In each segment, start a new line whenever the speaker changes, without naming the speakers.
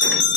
네.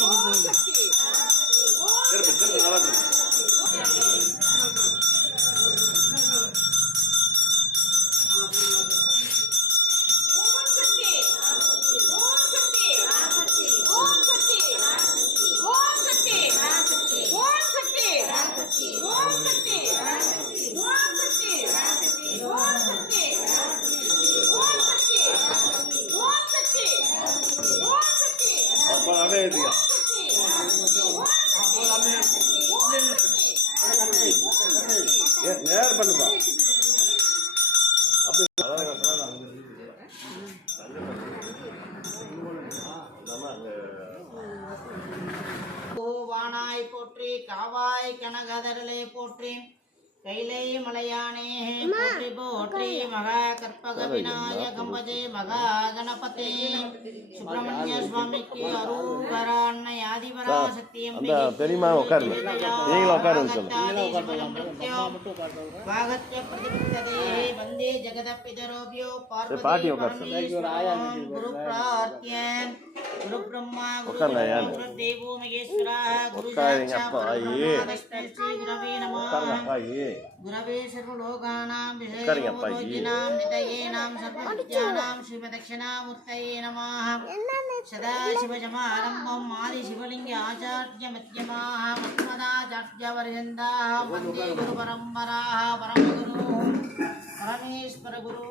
Hayırlı olsun.
கோவானாய் போற்றி காவாய் கனகதரலை போற்றி. கைலை மலையானே போற்றி போற்றி மகா கற்பக விநாயகம் பஜே மகா கணபதி சுப்பிரமணிய சுவாமிக்கு அரூகரா அன்னை ஆதிபரா சக்தி
அந்த பெரியம்மா உட்காருங்க. நீங்களும் உட்காருங்க
வாகத்ய பிரதிபத்ததே. வந்தே பார்வதி குரு பிரார்த்தியன். குரு பிரம்மா குரு தேவோ மகேஸ்வரா. குரு ஸ்ரீ குரவே நமः.
గురవే
సర్వలోకానాం విషయోగినాం
నితయేనాం సర్వవిద్యానాం
శ్రీమదక్షిణామూర్తయే నమః. సదాశివజమాలంబం ఆదిశివలింగ ఆచార్యమధ్యమాః. పద్మనాచార్యవర్యందాః వందే గురు పరంపరాः పరమగురుః పరమేశ్వర గురుః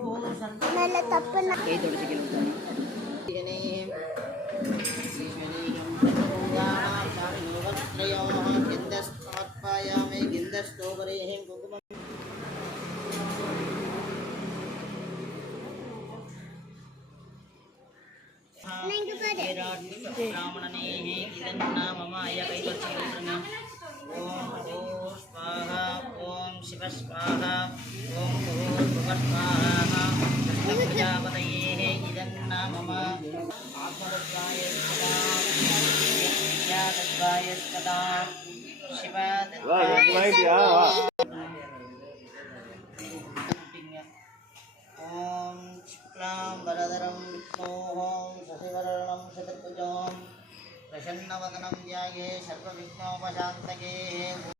परमेश्वरगुरुः सर्वपूजानां गिन्दस्तोपरेः कुङ्कुमम् ब्राह्मणने इदन्नाममाय कैवच्यं
தத்வாயஸ்ததா சிவா
ஓம் சுக்லாம் வரதரம் விஷ்ணோம் சசிவரணம் சதுர்புஜோம் பிரசன்னவதனம் யாயே சர்வவிக்னோபசாந்தகே